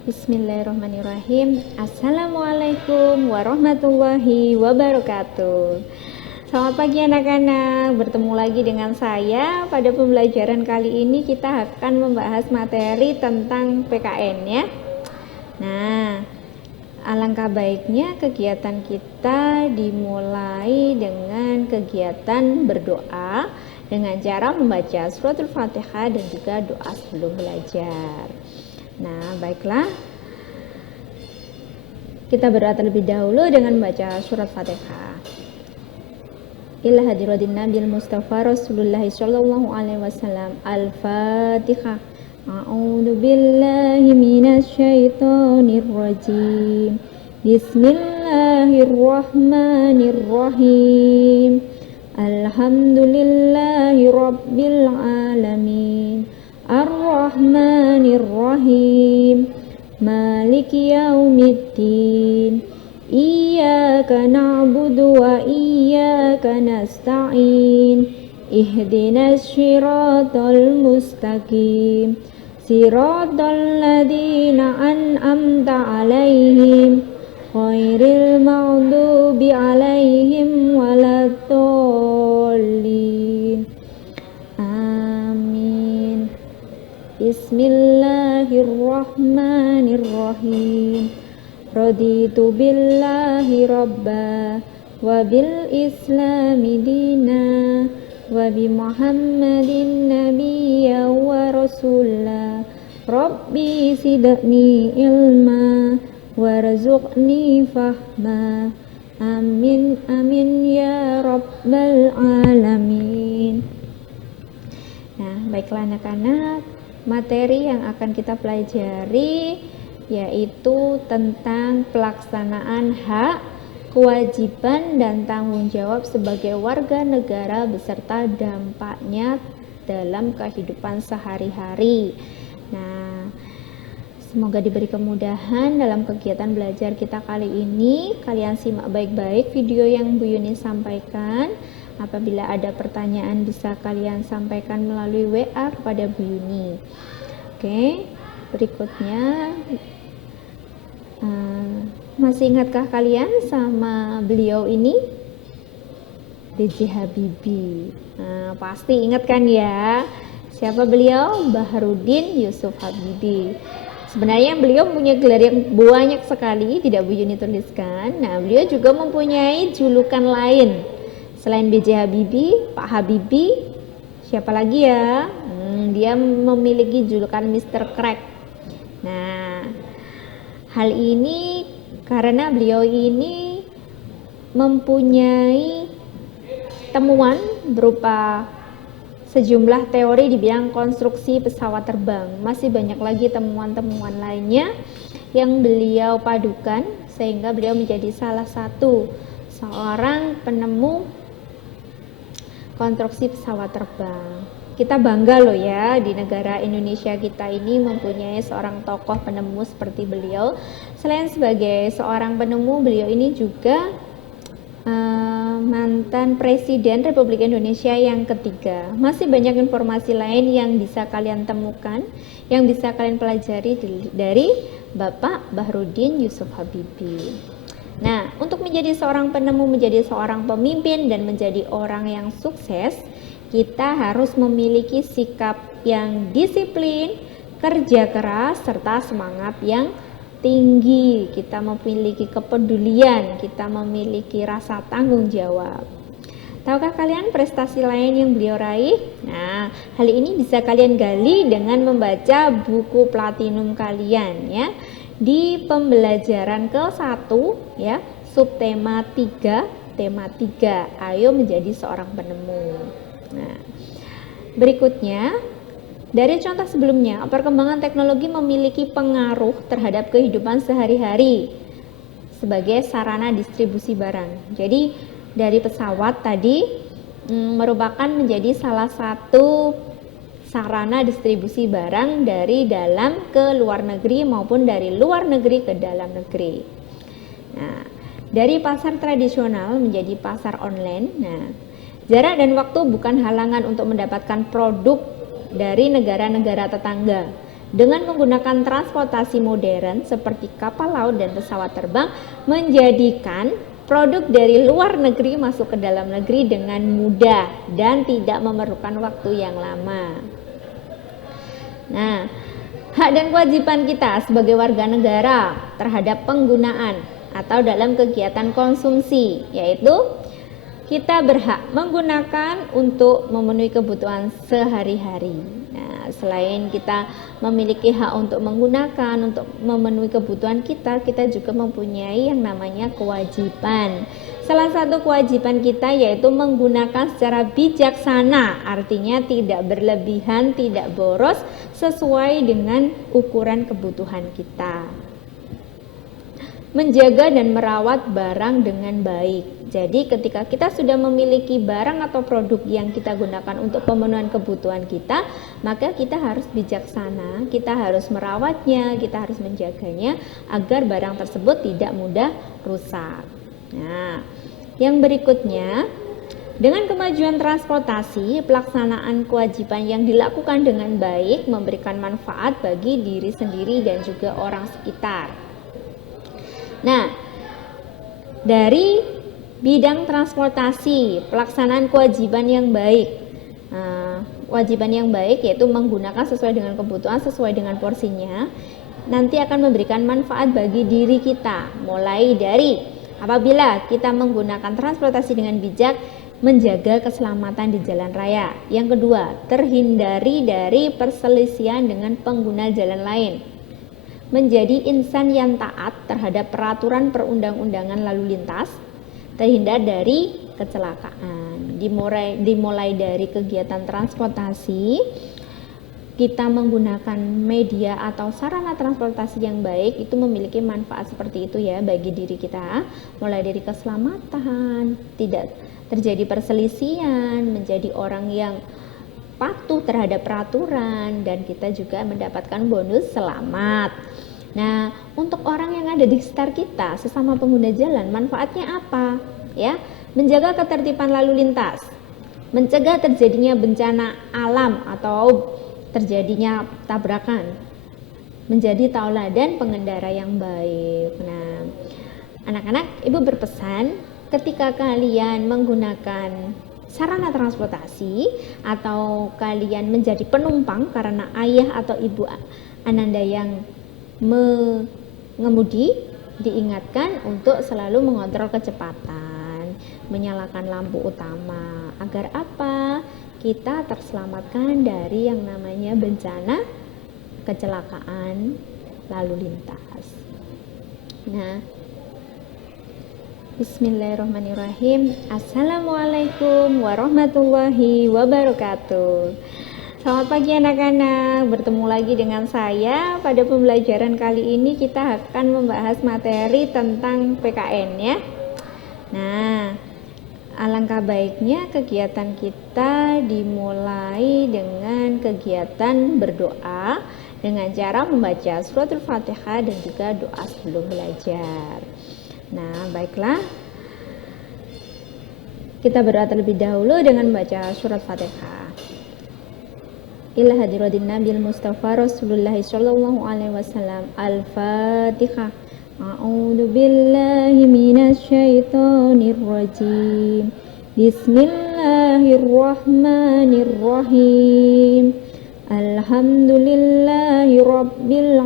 Bismillahirrahmanirrahim. Assalamualaikum warahmatullahi wabarakatuh. Selamat pagi anak-anak, bertemu lagi dengan saya. Pada pembelajaran kali ini kita akan membahas materi tentang PKN ya. Nah, alangkah baiknya kegiatan kita dimulai dengan kegiatan berdoa dengan cara membaca suratul Fatihah dan juga doa sebelum belajar. Nah, baiklah. Kita berdoa terlebih dahulu dengan membaca surat Fatihah. Ila hadiradin Nabil Mustafa Rasulullah sallallahu alaihi wasallam. Al-Fatihah. A'udzu billahi minasy syaithanir rajim. Bismillahirrahmanirrahim. Alhamdulillahi rabbil alamin. Ar-Rahmanir-Rahim. Maliki yaumiddin. Iyyaka na'budu wa iyyaka nasta'in. Ihdinas syiratal mustaqim. Siratal ladzina an'amta 'alaihim ghairil maghdubi 'alaihim waladdallin. Amin. Bismillahirrahmanirrahim. Raditu billahi rabba wa bil islami dina wa bi muhammadin nabiyya wa rasulah. Rabbi zidni ilma warzuqni fahma. Amin amin ya rabbal alamin. Nah, baiklah anak-anak, materi yang akan kita pelajari yaitu tentang pelaksanaan hak, kewajiban, dan tanggung jawab sebagai warga negara beserta dampaknya dalam kehidupan sehari-hari. Nah, semoga diberi kemudahan dalam kegiatan belajar kita kali ini. Kalian simak baik-baik video yang Bu Yuni sampaikan. Apabila ada pertanyaan bisa kalian sampaikan melalui WA kepada Bu Yuni. Oke, berikutnya masih ingatkah kalian sama beliau ini? B.J. Habibie. Nah, pasti ingat kan ya? Siapa beliau? Baharudin Yusuf Habibie. Sebenarnya beliau punya gelar yang banyak sekali, tidak Bu Yuni tuliskan. Nah, beliau juga mempunyai julukan lain. Selain B.J. Habibie, Pak Habibie, siapa lagi ya? Dia memiliki julukan Mr. Crack. Nah, hal ini karena beliau ini mempunyai temuan berupa sejumlah teori di bidang konstruksi pesawat terbang. Masih banyak lagi temuan-temuan lainnya yang beliau padukan sehingga beliau menjadi salah satu seorang penemu konstruksi pesawat terbang. Kita bangga loh ya, di negara Indonesia kita ini mempunyai seorang tokoh penemu seperti beliau. Selain sebagai seorang penemu, beliau ini juga mantan Presiden Republik Indonesia yang ketiga. Masih banyak informasi lain yang bisa kalian temukan, yang bisa kalian pelajari dari Bapak Baharudin Yusuf Habibie. Nah, untuk menjadi seorang penemu, menjadi seorang pemimpin, dan menjadi orang yang sukses, kita harus memiliki sikap yang disiplin, kerja keras, serta semangat yang tinggi. Kita memiliki kepedulian, kita memiliki rasa tanggung jawab. Tahukah kalian prestasi lain yang beliau raih? Nah, hal ini bisa kalian gali dengan membaca buku platinum kalian ya. Di pembelajaran ke-1 ya, subtema 3, tema 3, ayo menjadi seorang penemu. Nah, berikutnya dari contoh sebelumnya, perkembangan teknologi memiliki pengaruh terhadap kehidupan sehari-hari sebagai sarana distribusi barang. Jadi dari pesawat tadi merupakan menjadi salah satu sarana distribusi barang dari dalam ke luar negeri maupun dari luar negeri ke dalam negeri. Nah, dari pasar tradisional menjadi pasar online. Nah, jarak dan waktu bukan halangan untuk mendapatkan produk dari negara-negara tetangga. dengan menggunakan transportasi modern seperti kapal laut dan pesawat terbang menjadikan produk dari luar negeri masuk ke dalam negeri dengan mudah dan tidak memerlukan waktu yang lama. Nah, hak dan kewajiban kita sebagai warga negara terhadap penggunaan atau dalam kegiatan konsumsi, yaitu kita berhak menggunakan untuk memenuhi kebutuhan sehari-hari. Nah, selain kita memiliki hak untuk menggunakan, untuk memenuhi kebutuhan kita juga mempunyai yang namanya kewajiban. Salah satu kewajiban kita yaitu menggunakan secara bijaksana, artinya tidak berlebihan, tidak boros, sesuai dengan ukuran kebutuhan kita. Menjaga dan merawat barang dengan baik. Jadi ketika kita sudah memiliki barang atau produk yang kita gunakan untuk pemenuhan kebutuhan kita, maka kita harus bijaksana, kita harus merawatnya, kita harus menjaganya agar barang tersebut tidak mudah rusak. Nah, yang berikutnya, dengan kemajuan transportasi, pelaksanaan kewajiban yang dilakukan dengan baik memberikan manfaat bagi diri sendiri dan juga orang sekitar. Nah, dari bidang transportasi, pelaksanaan kewajiban yang baik. Kewajiban yang baik yaitu menggunakan sesuai dengan kebutuhan, sesuai dengan porsinya, nanti akan memberikan manfaat bagi diri kita. Mulai dari apabila kita menggunakan transportasi dengan bijak, menjaga keselamatan di jalan raya. Yang kedua, terhindari dari perselisihan dengan pengguna jalan lain. Menjadi insan yang taat terhadap peraturan perundang-undangan lalu lintas, terhindar dari kecelakaan. Dimulai dari kegiatan transportasi, kita menggunakan media atau sarana transportasi yang baik itu memiliki manfaat seperti itu ya bagi diri kita, mulai dari keselamatan, tidak terjadi perselisihan, menjadi orang yang patuh terhadap peraturan, dan kita juga mendapatkan bonus selamat. Nah, untuk orang yang ada di sekitar kita, sesama pengguna jalan, manfaatnya apa? Ya, menjaga ketertiban lalu lintas, mencegah terjadinya bencana alam atau terjadinya tabrakan, menjadi tauladan pengendara yang baik. Nah, anak-anak, ibu berpesan ketika kalian menggunakan sarana transportasi atau kalian menjadi penumpang karena ayah atau ibu Ananda yang mengemudi, diingatkan untuk selalu mengontrol kecepatan, menyalakan lampu utama, agar apa? Kita terselamatkan dari yang namanya bencana kecelakaan lalu lintas. Nah, bismillahirrahmanirrahim. Assalamualaikum warahmatullahi wabarakatuh. Selamat pagi anak-anak, bertemu lagi dengan saya. Pada pembelajaran kali ini kita akan membahas materi tentang PKN ya. Nah, alangkah baiknya kegiatan kita dimulai dengan kegiatan berdoa dengan cara membaca suratul Fatihah dan juga doa sebelum belajar. Nah, baiklah. Kita berdoa terlebih dahulu dengan membaca surat Fatihah. Ila hadiradin Nabil Mustafa Rasulullah sallallahu alaihi wasallam. Al-Fatihah. A'udzu billahi minasy syaithanir rajim. Bismillahirrahmanirrahim. Alhamdulillahi rabbil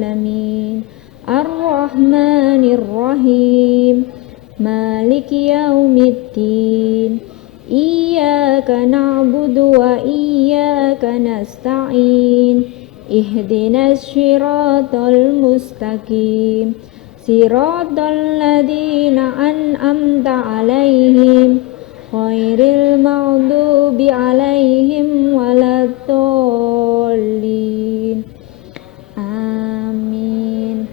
alamin. Ar-Rahmanir-Rahim. Maliki yaumiddin. Iyyaka na'budu wa iyyaka nasta'in. Ihdinas siratal mustaqim. Siratal ladzina an'amta 'alaihim ghairil maghdubi 'alaihim waladdallin. Amin.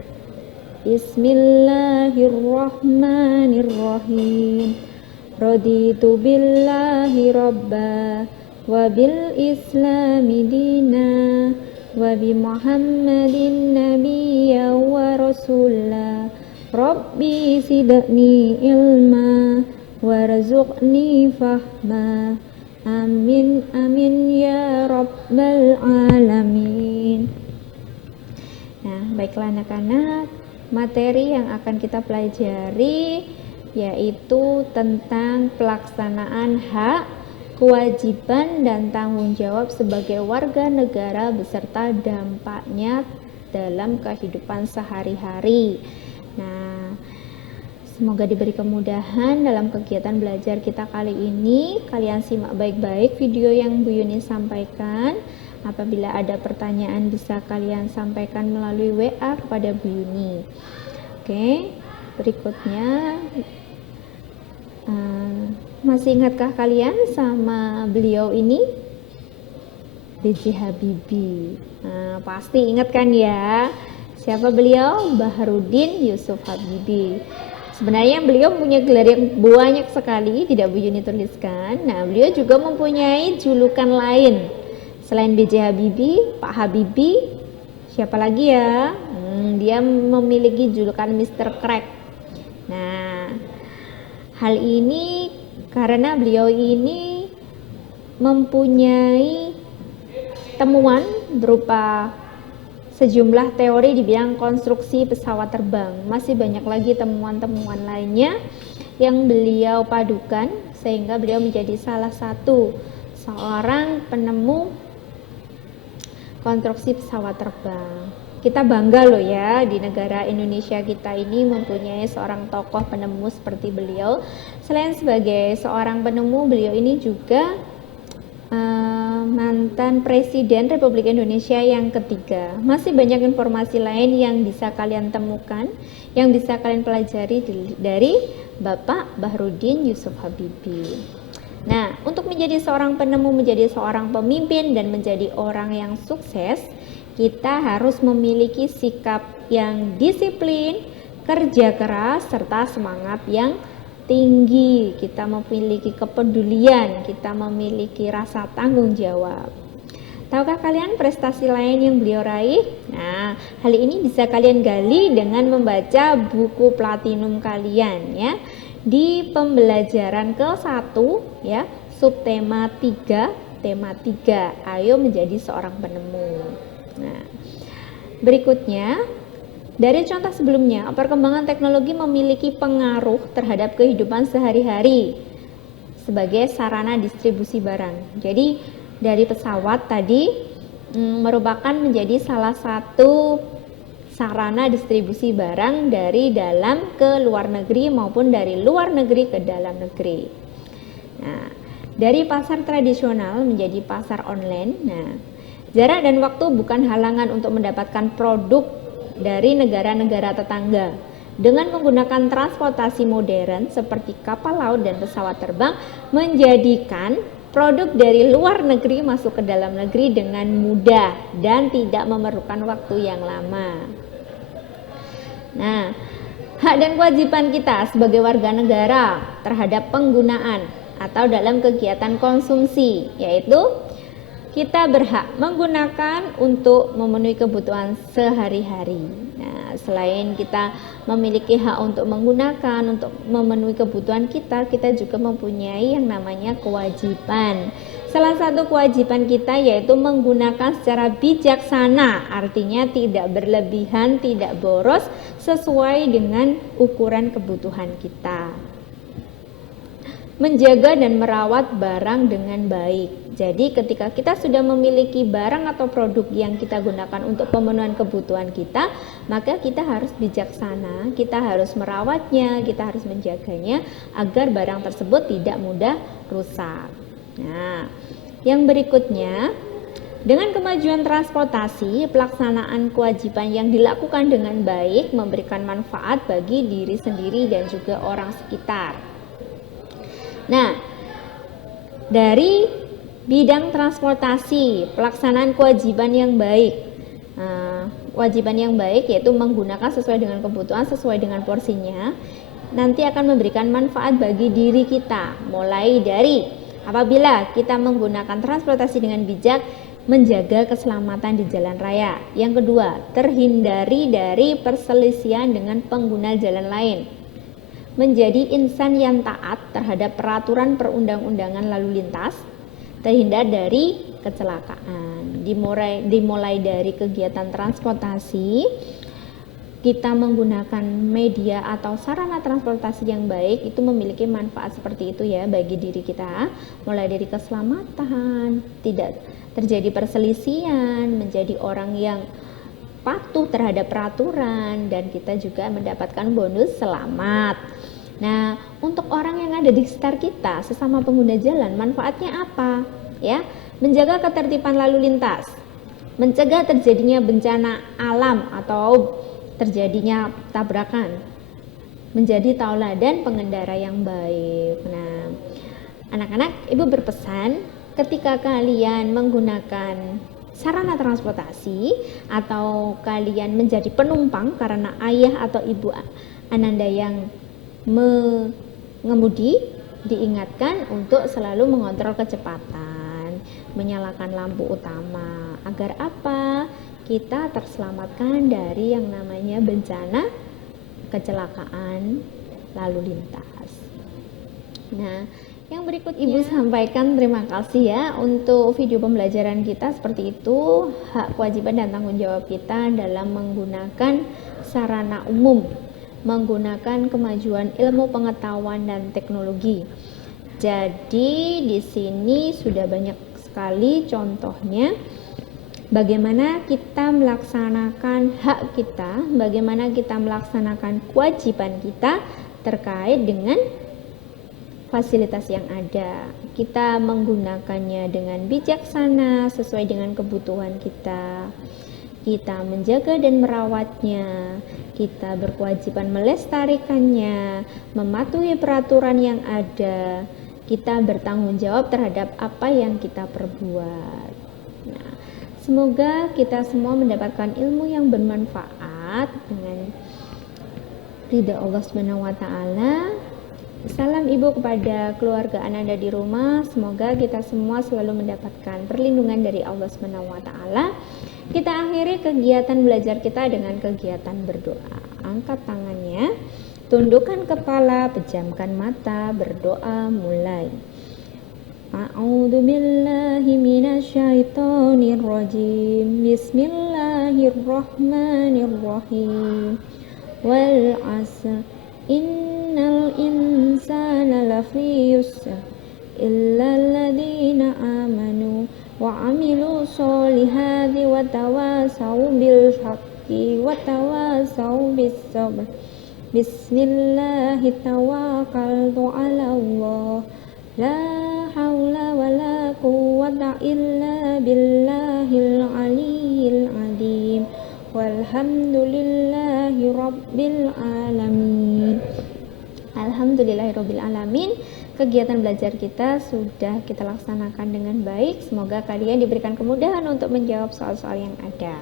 Bismillahirrahmanirrahim. Raditu billahi rabba wa bil islami dina wa bi muhammadin nabiyya wa rasulah. Rabbi zidni ilma warzuqni fahma. Amin amin ya rabbal alamin. Baiklah anak-anak, materi yang akan kita pelajari yaitu tentang pelaksanaan hak, kewajiban, dan tanggung jawab sebagai warga negara beserta dampaknya dalam kehidupan sehari-hari. Nah, semoga diberi kemudahan dalam kegiatan belajar kita kali ini. Kalian simak baik-baik video yang Bu Yuni sampaikan. Apabila ada pertanyaan bisa kalian sampaikan melalui WA kepada Bu Yuni. Oke, berikutnya masih ingatkah kalian sama beliau ini? B.J. Habibie. Pasti ingat kan ya? Siapa beliau? Baharudin Yusuf Habibie. Sebenarnya beliau punya gelar yang banyak sekali, tidak Bu Yuni tuliskan. Nah, beliau juga mempunyai julukan lain. Selain B.J. Habibie, Pak Habibie, siapa lagi ya? Dia memiliki julukan Mr. Crack. Nah, hal ini karena beliau ini mempunyai temuan berupa sejumlah teori di bidang konstruksi pesawat terbang. Masih banyak lagi temuan-temuan lainnya yang beliau padukan sehingga beliau menjadi salah satu seorang penemu konstruksi pesawat terbang. Kita bangga loh ya, di negara Indonesia kita ini mempunyai seorang tokoh penemu seperti beliau. Selain sebagai seorang penemu, beliau ini juga mantan Presiden Republik Indonesia yang ketiga. Masih banyak informasi lain yang bisa kalian temukan, yang bisa kalian pelajari dari Bapak Baharudin Yusuf Habibie. Nah, untuk menjadi seorang penemu, menjadi seorang pemimpin, dan menjadi orang yang sukses, kita harus memiliki sikap yang disiplin, kerja keras, serta semangat yang tinggi. Kita memiliki kepedulian, kita memiliki rasa tanggung jawab. Tahukah kalian prestasi lain yang beliau raih? Nah, hal ini bisa kalian gali dengan membaca buku platinum kalian ya. Di pembelajaran ke-1 ya, subtema 3, tema 3, ayo menjadi seorang penemu. Nah, berikutnya dari contoh sebelumnya, perkembangan teknologi memiliki pengaruh terhadap kehidupan sehari-hari sebagai sarana distribusi barang. Jadi dari pesawat tadi merupakan menjadi salah satu sarana distribusi barang dari dalam ke luar negeri maupun dari luar negeri ke dalam negeri. Nah, dari pasar tradisional menjadi pasar online. Nah, jarak dan waktu bukan halangan untuk mendapatkan produk dari negara-negara tetangga. Dengan menggunakan transportasi modern seperti kapal laut dan pesawat terbang, menjadikan produk dari luar negeri masuk ke dalam negeri dengan mudah dan tidak memerlukan waktu yang lama. Nah, hak dan kewajiban kita sebagai warga negara terhadap penggunaan atau dalam kegiatan konsumsi, yaitu kita berhak menggunakan untuk memenuhi kebutuhan sehari-hari. Nah, selain kita memiliki hak untuk menggunakan, untuk memenuhi kebutuhan kita, kita juga mempunyai yang namanya kewajiban. Salah satu kewajiban kita yaitu menggunakan secara bijaksana, artinya tidak berlebihan, tidak boros, sesuai dengan ukuran kebutuhan kita. Menjaga dan merawat barang dengan baik. Jadi ketika kita sudah memiliki barang atau produk yang kita gunakan untuk pemenuhan kebutuhan kita, maka kita harus bijaksana, kita harus merawatnya, kita harus menjaganya agar barang tersebut tidak mudah rusak. Nah, yang berikutnya, dengan kemajuan transportasi, pelaksanaan kewajiban yang dilakukan dengan baik memberikan manfaat bagi diri sendiri dan juga orang sekitar. Nah, dari bidang transportasi, pelaksanaan kewajiban yang baik. Kewajiban yang baik yaitu menggunakan sesuai dengan kebutuhan, sesuai dengan porsinya, nanti akan memberikan manfaat bagi diri kita. Mulai dari apabila kita menggunakan transportasi dengan bijak, menjaga keselamatan di jalan raya. Yang kedua, terhindari dari perselisihan dengan pengguna jalan lain. Menjadi insan yang taat terhadap peraturan perundang-undangan lalu lintas, terhindar dari kecelakaan. Dimulai dari kegiatan transportasi, kita menggunakan media atau sarana transportasi yang baik itu memiliki manfaat seperti itu ya bagi diri kita, mulai dari keselamatan, tidak terjadi perselisihan, menjadi orang yang patuh terhadap peraturan, dan kita juga mendapatkan bonus selamat. Nah, untuk orang yang ada di sekitar kita, sesama pengguna jalan, manfaatnya apa? Ya, menjaga ketertiban lalu lintas, mencegah terjadinya bencana alam atau terjadinya tabrakan, menjadi tauladan pengendara yang baik. Nah, anak-anak, ibu berpesan ketika kalian menggunakan sarana transportasi atau kalian menjadi penumpang karena ayah atau ibu Ananda yang mengemudi, diingatkan untuk selalu mengontrol kecepatan, menyalakan lampu utama. Agar apa? Kita terselamatkan dari yang namanya bencana kecelakaan lalu lintas. Nah, yang berikut Ibu sampaikan, terima kasih ya untuk video pembelajaran kita. Seperti itu hak, kewajiban, dan tanggung jawab kita dalam menggunakan sarana umum, menggunakan kemajuan ilmu pengetahuan dan teknologi. Jadi di sini sudah banyak sekali contohnya bagaimana kita melaksanakan hak kita, bagaimana kita melaksanakan kewajiban kita terkait dengan fasilitas yang ada. Kita menggunakannya dengan bijaksana sesuai dengan kebutuhan kita. Kita menjaga dan merawatnya. Kita berkewajiban melestarikannya, mematuhi peraturan yang ada. Kita bertanggung jawab terhadap apa yang kita perbuat. Nah, semoga kita semua mendapatkan ilmu yang bermanfaat dengan ridha Allah Subhanahu wa taala. Salam Ibu kepada keluarga Ananda di rumah. Semoga kita semua selalu mendapatkan perlindungan dari Allah Subhanahu wa taala. Kita akhiri kegiatan belajar kita dengan kegiatan berdoa. Angkat tangannya, tundukkan kepala, pejamkan mata, berdoa mulai. A'udzu billahi minasyaitonir rajim. Bismillahirrahmanirrahim. Wal 'asr. Innal insana lafi yusr. Illa alladziina amanu wa 'amilu sholihati wa tawassaw bil haqqi wa tawassaw bis sabr. Bismillahi tawakkaltu 'ala Allah. La haula wala quwwata illa billahil aliyyil azim. Walhamdulillahi rabbil alamin. Alhamdulillahirabbil alamin. Kegiatan belajar kita sudah kita laksanakan dengan baik. Semoga kalian diberikan kemudahan untuk menjawab soal-soal yang ada.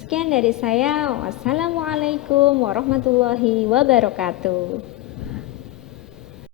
Sekian dari saya. Wassalamualaikum warahmatullahi wabarakatuh.